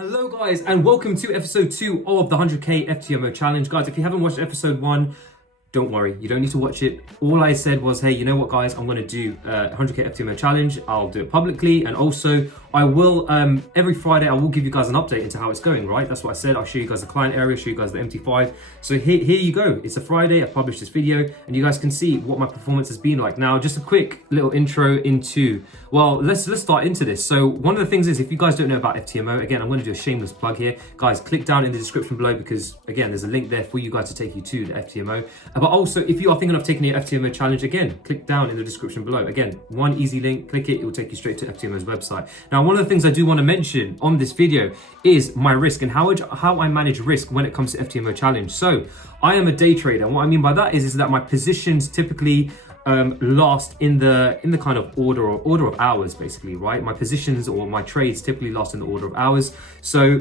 Hello guys and welcome to episode 2 of the 100K FTMO challenge. Guys, if you haven't watched episode 1, don't worry, you don't need to watch it. All I said was, hey, you know what guys, I'm going to do 100K FTMO challenge. I'll do it publicly, and also I will, every Friday, I will give you guys an update into how it's going, right? That's what I said. I'll show you guys the client area, show you guys the MT5. So here you go. It's a Friday, I published this video, and you guys can see what my performance has been like. Now, just a quick little intro into, well, let's start into this. So one of the things is, if you guys don't know about FTMO, again, I'm going to do a shameless plug here. Guys, click down in the description below because, again, there's a link there for you guys to take you to the FTMO. But also, if you are thinking of taking the FTMO challenge, again, click down in the description below. Again, one easy link, click it, it will take you straight to FTMO's website. Now, one of the things I do want to mention on this video is my risk and how I manage risk when it comes to FTMO challenge. So I am a day trader. And what I mean by that is that my positions typically last in the kind of order of hours, basically, right? My positions or my trades typically last in the order of hours. So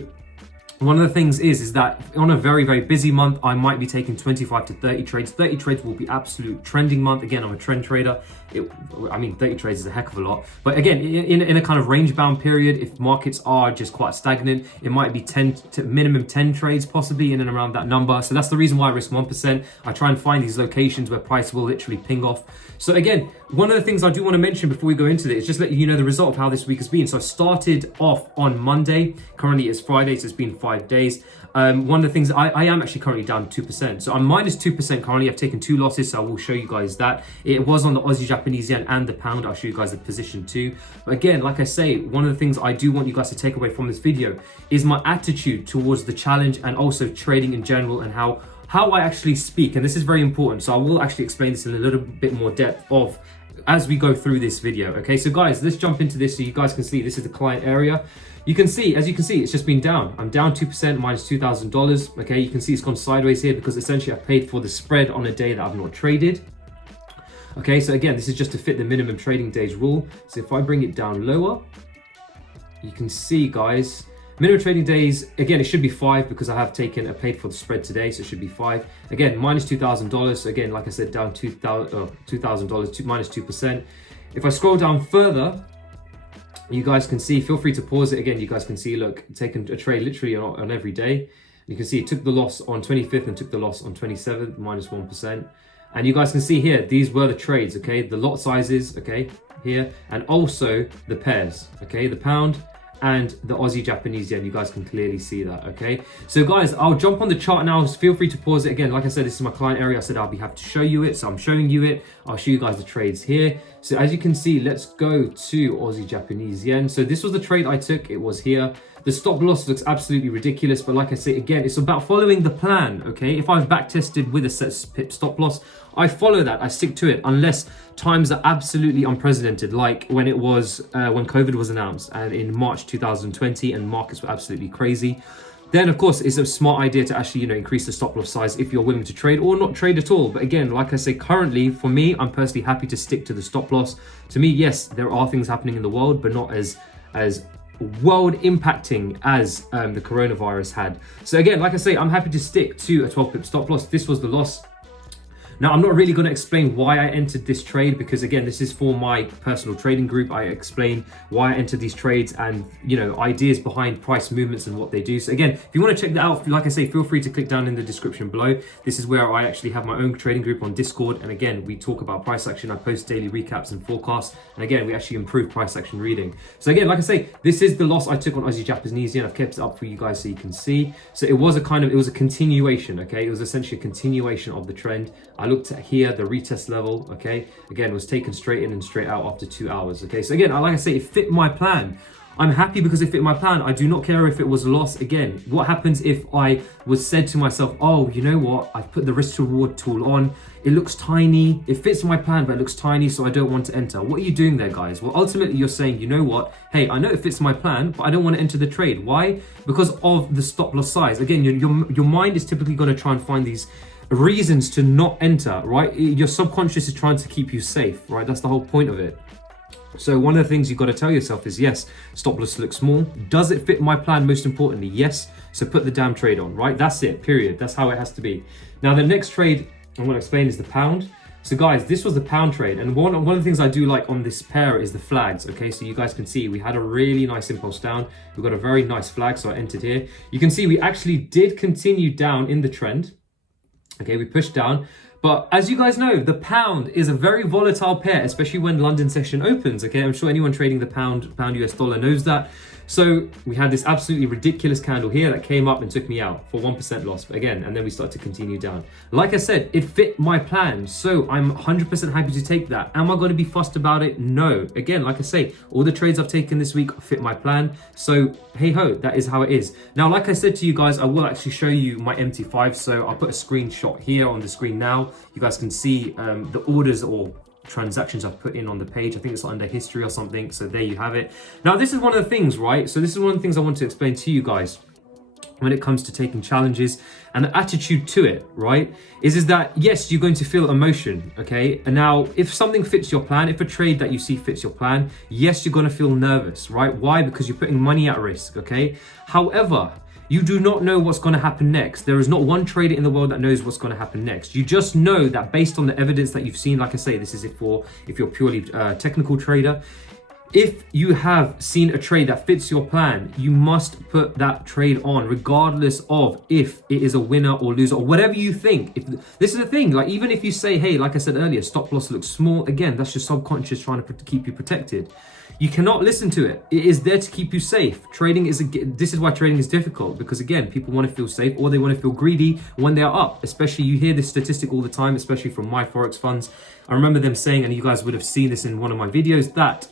one of the things is that on a very, very busy month, I might be taking 25 to 30 trades. 30 trades will be absolute trending month. Again, I'm a trend trader. 30 trades is a heck of a lot. But again, in a kind of range bound period, if markets are just quite stagnant, it might be 10 to minimum 10 trades, possibly in and around that number. So that's the reason why I risk 1%. I try and find these locations where price will literally ping off. So again, one of the things I do want to mention before we go into this is just let you know the result of how this week has been. So I started off on Monday. Currently it's Friday, so it's been 5 days. One of the things, I am actually currently down 2%. So I'm minus 2% currently. I've taken 2 losses, so I will show you guys that. It was on the Aussie Japanese yen and the pound. I'll show you guys the position too. But again, like I say, one of the things I do want you guys to take away from this video is my attitude towards the challenge and also trading in general, and how I actually speak. And this is very important. So I will actually explain this in a little bit more depth as we go through this video. Okay, so guys, let's jump into this so you guys can see this is the client area. As you can see, it's just been down. I'm down 2%, minus $2,000. Okay, you can see it's gone sideways here because essentially I paid for the spread on a day that I've not traded. Okay, so again, this is just to fit the minimum trading days rule. So if I bring it down lower, you can see, guys, minimum trading days, again, it should be 5 because I have paid for the spread today, so it should be 5. Again, minus $2,000. So again, like I said, down $2,000, minus 2%. If I scroll down further, you guys can see, feel free to pause it. Again, you guys can see, look, taking a trade literally on every day. You can see it took the loss on 25th and took the loss on 27th, minus 1%. And you guys can see here, these were the trades, okay? The lot sizes, okay, here, and also the pairs, okay? The pound and the Aussie Japanese yen, you guys can clearly see that, okay? So guys, I'll jump on the chart now. Feel free to pause it. Again, like I said, this is my client area. I said I'll be happy to show you it, so I'm showing you it. I'll show you guys the trades here. So as you can see, let's go to Aussie Japanese yen. So this was the trade I took. It was here. The stop loss looks absolutely ridiculous, but like I say, again, it's about following the plan, okay? If I've back tested with a set pip stop loss, I follow that, I stick to it, unless times are absolutely unprecedented, like when it was, when COVID was announced and in March 2020 and markets were absolutely crazy. Then, of course, it's a smart idea to actually, increase the stop loss size if you're willing to trade or not trade at all. But again, like I say, currently, for me, I'm personally happy to stick to the stop loss. To me, yes, there are things happening in the world, but not as world impacting as the coronavirus had. So again, like I say, I'm happy to stick to a 12 pip stop loss. This was the loss. Now, I'm not really going to explain why I entered this trade because, again, this is for my personal trading group. I explain why I entered these trades and, ideas behind price movements and what they do. So again, if you want to check that out, like I say, feel free to click down in the description below. This is where I actually have my own trading group on Discord. And again, we talk about price action. I post daily recaps and forecasts. And again, we actually improve price action reading. So again, like I say, this is the loss I took on Aussie Japanese yen. I've kept it up for you guys so you can see. So it was a continuation, okay? It was essentially a continuation of the trend. I looked at here, the retest level, okay? Again, was taken straight in and straight out after 2 hours, okay? So again, like I say, it fit my plan. I'm happy because it fit my plan. I do not care if it was a loss. Again, what happens if I was said to myself, oh, you know what? I've put the risk to reward tool on. It looks tiny. It fits my plan, but it looks tiny, so I don't want to enter. What are you doing there, guys? Well, ultimately, you're saying, you know what? Hey, I know it fits my plan, but I don't want to enter the trade. Why? Because of the stop loss size. Again, your mind is typically going to try and find these reasons to not enter, right? Your subconscious is trying to keep you safe, right? That's the whole point of it. So one of the things you've got to tell yourself is, yes, stop loss looks small. Does it fit my plan? Most importantly, yes. So put the damn trade on, right? That's it, period. That's how it has to be. Now, the next trade I'm going to explain is the pound. So guys, this was the pound trade, and one of the things I do like on this pair is the flags. Okay, so you guys can see we had a really nice impulse down. We've got a very nice flag, so I entered here. You can see we actually did continue down in the trend. Okay, we pushed down. But as you guys know, the pound is a very volatile pair, especially when London session opens. Okay, I'm sure anyone trading the pound US dollar knows that. So we had this absolutely ridiculous candle here that came up and took me out for 1% loss. But again, and then we start to continue down. Like I said, it fit my plan. So I'm 100% happy to take that. Am I going to be fussed about it? No. Again, like I say, all the trades I've taken this week fit my plan. So hey ho, that is how it is. Now, like I said to you guys, I will actually show you my MT5. So I'll put a screenshot here on the screen now. You guys can see the orders or transactions I've put in on the page. I think it's under history or something. So there you have it. Now, this is one of the things, right? So this is one of the things I want to explain to you guys when it comes to taking challenges and the attitude to it, right? Is that yes, you're going to feel emotion, okay? And now if something fits your plan, if a trade that you see fits your plan, yes, you're going to feel nervous, right? Why? Because you're putting money at risk, okay? However, you do not know what's going to happen next. There is not one trader in the world that knows what's going to happen next. You just know that based on the evidence that you've seen, like I say, this is if you're purely technical trader. If you have seen a trade that fits your plan, you must put that trade on, regardless of if it is a winner or loser or whatever you think. If this is the thing, like even if you say, hey, like I said earlier, stop loss looks small, again, that's your subconscious trying to keep you protected. You cannot listen to it. It is there to keep you safe. This is why trading is difficult, because again, people want to feel safe or they want to feel greedy when they are up. Especially, you hear this statistic all the time, especially from my Forex funds. I remember them saying, and you guys would have seen this in one of my videos, that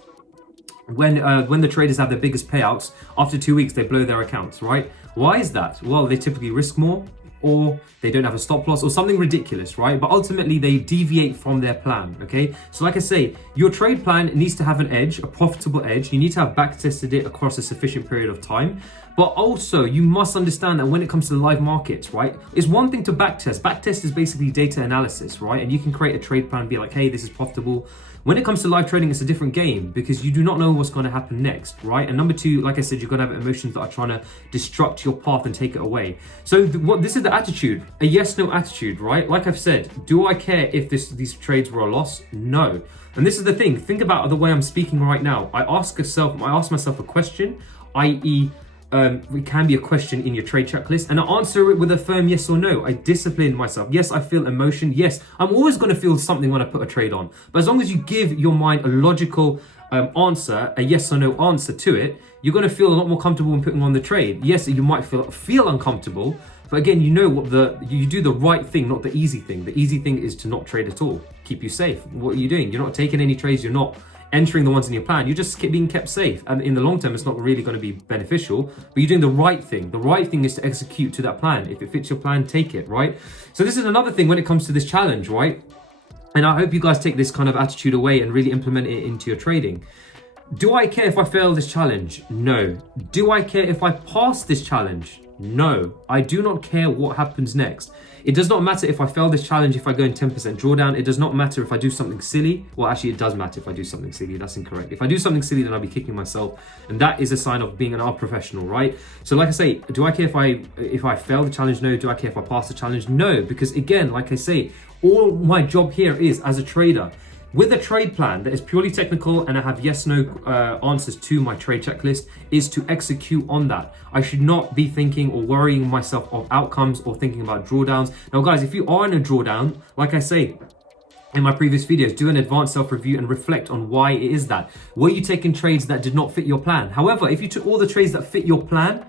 when the traders have their biggest payouts, after 2 weeks, they blow their accounts, right? Why is that? Well, they typically risk more, or they don't have a stop loss or something ridiculous, right? But ultimately they deviate from their plan, okay? So like I say, your trade plan needs to have an edge, a profitable edge. You need to have back tested it across a sufficient period of time. But also you must understand that when it comes to the live markets, right? It's one thing to back test. Back test is basically data analysis, right? And you can create a trade plan and be like, hey, this is profitable. When it comes to live trading, it's a different game because you do not know what's going to happen next, right? And number two, like I said, you're going to have emotions that are trying to destruct your path and take it away. So this is the attitude, a yes/no attitude, right? Like I've said, do I care if these trades were a loss? No. And this is the thing. Think about the way I'm speaking right now. I ask myself a question, i.e., it can be a question in your trade checklist, and I answer it with a firm yes or no. I discipline myself. Yes, I feel emotion. Yes, I'm always going to feel something when I put a trade on. But as long as you give your mind a logical answer, a yes or no answer to it, you're going to feel a lot more comfortable when putting on the trade. Yes, you might feel uncomfortable, but again, you know you do the right thing, not the easy thing. The easy thing is to not trade at all. Keep you safe. What are you doing? You're not taking any trades. You're not entering the ones in your plan. You're just being kept safe, and in the long term it's not really going to be beneficial, but you're doing the right thing. The right thing is to execute to that plan. If it fits your plan, take it, right? So this is another thing when it comes to this challenge, right? And I hope you guys take this kind of attitude away and really implement it into your trading. Do I care if I fail this challenge? No. Do I care if I pass this challenge? No. I do not care what happens next. It does not matter if I fail this challenge, if I go in 10% drawdown. It does not matter if I do something silly. Well, actually, it does matter if I do something silly. That's incorrect. If I do something silly, then I'll be kicking myself. And that is a sign of being an art professional, right? So like I say, do I care if I fail the challenge? No. Do I care if I pass the challenge? No. Because again, like I say, all my job here is as a trader, with a trade plan that is purely technical and I have yes/no answers to my trade checklist, is to execute on that. I should not be thinking or worrying myself of outcomes or thinking about drawdowns. Now guys, if you are in a drawdown, like I say in my previous videos, do an advanced self-review and reflect on why it is that. Were you taking trades that did not fit your plan? However, if you took all the trades that fit your plan,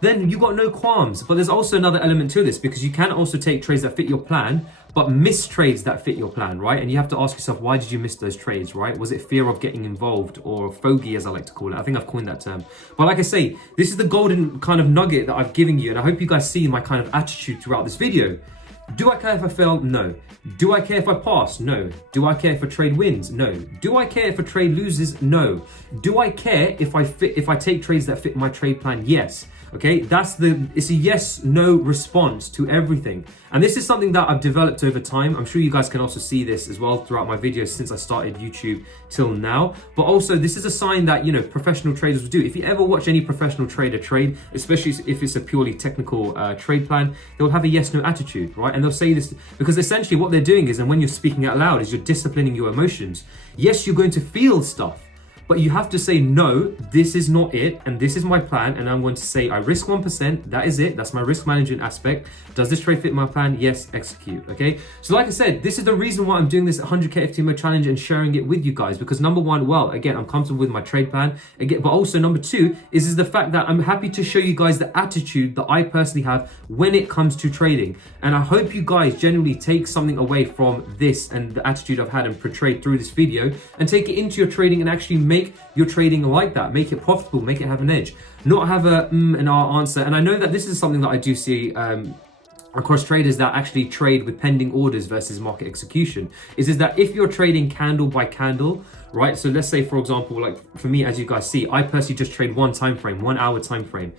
then you got no qualms. But there's also another element to this, because you can also take trades that fit your plan, but miss trades that fit your plan, right? And you have to ask yourself, why did you miss those trades, right? Was it fear of getting involved, or fogey, as I like to call it? I think I've coined that term. But like I say, this is the golden kind of nugget that I've given you, and I hope you guys see my kind of attitude throughout this video. Do I care if I fail? No. Do I care if I pass? No. Do I care if a trade wins? No. Do I care if a trade loses? No. Do I care if I take trades that fit my trade plan? Yes. Okay, it's a yes, no response to everything. And this is something that I've developed over time. I'm sure you guys can also see this as well throughout my videos since I started YouTube till now. But also this is a sign that, you know, professional traders will do. If you ever watch any professional trader trade, especially if it's a purely technical trade plan, they'll have a yes, no attitude, right? And they'll say this because essentially what they're doing is, and when you're speaking out loud, is you're disciplining your emotions. Yes, you're going to feel stuff, but you have to say, no, this is not it, and this is my plan, and I'm going to say, I risk 1%, that is it, that's my risk management aspect. Does this trade fit my plan? Yes, execute, okay? So like I said, this is the reason why I'm doing this 100K FTMO challenge and sharing it with you guys, because number one, well, again, I'm comfortable with my trade plan, again, but also number two is the fact that I'm happy to show you guys the attitude that I personally have when it comes to trading. And I hope you guys genuinely take something away from this and the attitude I've had and portrayed through this video, and take it into your trading and actually make your trading like that, make it profitable, make it have an edge, not have a an R answer. And I know that this is something that I do see across traders that actually trade with pending orders versus market execution, is that if you're trading candle by candle, right? So let's say, for example, like for me, as you guys see, I personally just trade one time frame, 1 hour time frame.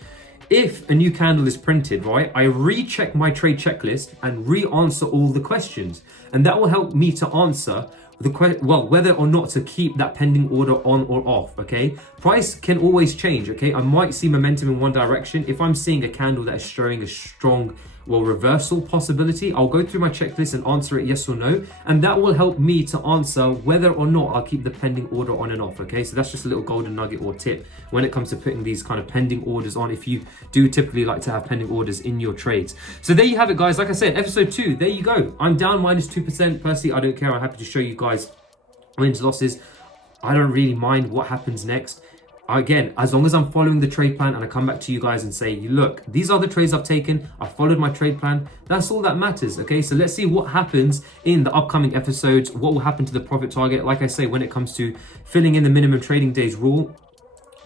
If a new candle is printed, right, I recheck my trade checklist and re-answer all the questions, and that will help me to answer whether or not to keep that pending order on or off, okay? Price can always change, okay? I might see momentum in one direction. If I'm seeing a candle that is showing a strong, reversal possibility, I'll go through my checklist and answer it yes or no, and that will help me to answer whether or not I'll keep the pending order on and off, okay? So that's just a little golden nugget or tip when it comes to putting these kind of pending orders on, if you do typically like to have pending orders in your trades. So there you have it, guys. Like I said, episode 2, there you go. I'm down -2%. Personally, I don't care. I'm happy to show you guys wins, losses. I don't really mind what happens next. Again, as long as I'm following the trade plan and I come back to you guys and say, look, these are the trades I've taken, I followed my trade plan, that's all that matters, okay? So let's see what happens in the upcoming episodes, what will happen to the profit target. Like I say, when it comes to filling in the minimum trading days rule,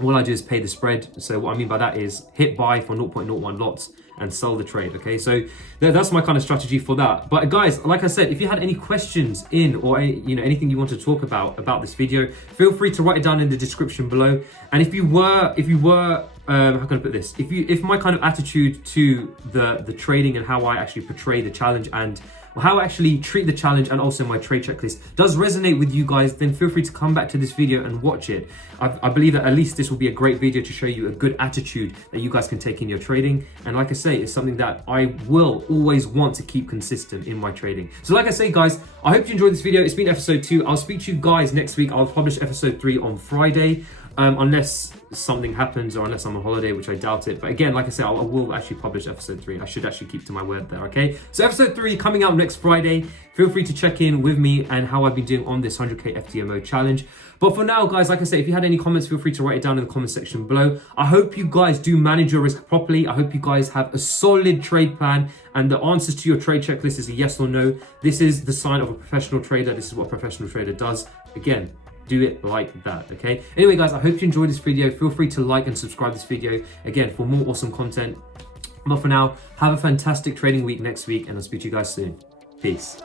all I do is pay the spread. So what I mean by that is hit buy for 0.01 lots and sell the trade, okay? So that's my kind of strategy for that. But guys, like I said, if you had any questions or anything you want to talk about this video, feel free to write it down in the description below. And if you were how can I put this, if my kind of attitude to the trading and how I actually portray the challenge and how I actually treat the challenge and also my trade checklist does resonate with you guys, then feel free to come back to this video and watch it. I believe that at least this will be a great video to show you a good attitude that you guys can take in your trading. And like I say, it's something that I will always want to keep consistent in my trading. So like I say, guys, I hope you enjoyed this video. It's been episode 2. I'll speak to you guys next week. I'll publish episode 3 on Friday. Unless something happens or unless I'm on holiday, which I doubt it. But again, like I said, I will actually publish episode 3. I should actually keep to my word there, okay? So episode 3 coming out next Friday. Feel free to check in with me and how I've been doing on this 100K FTMO challenge. But for now, guys, like I say, if you had any comments, feel free to write it down in the comment section below. I hope you guys do manage your risk properly. I hope you guys have a solid trade plan and the answers to your trade checklist is a yes or no. This is the sign of a professional trader. This is what a professional trader does. Again, do it like that, okay? Anyway, guys, I hope you enjoyed this video. Feel free to like and subscribe this video, again, for more awesome content. But for now, have a fantastic trading week next week, and I'll speak to you guys soon. Peace.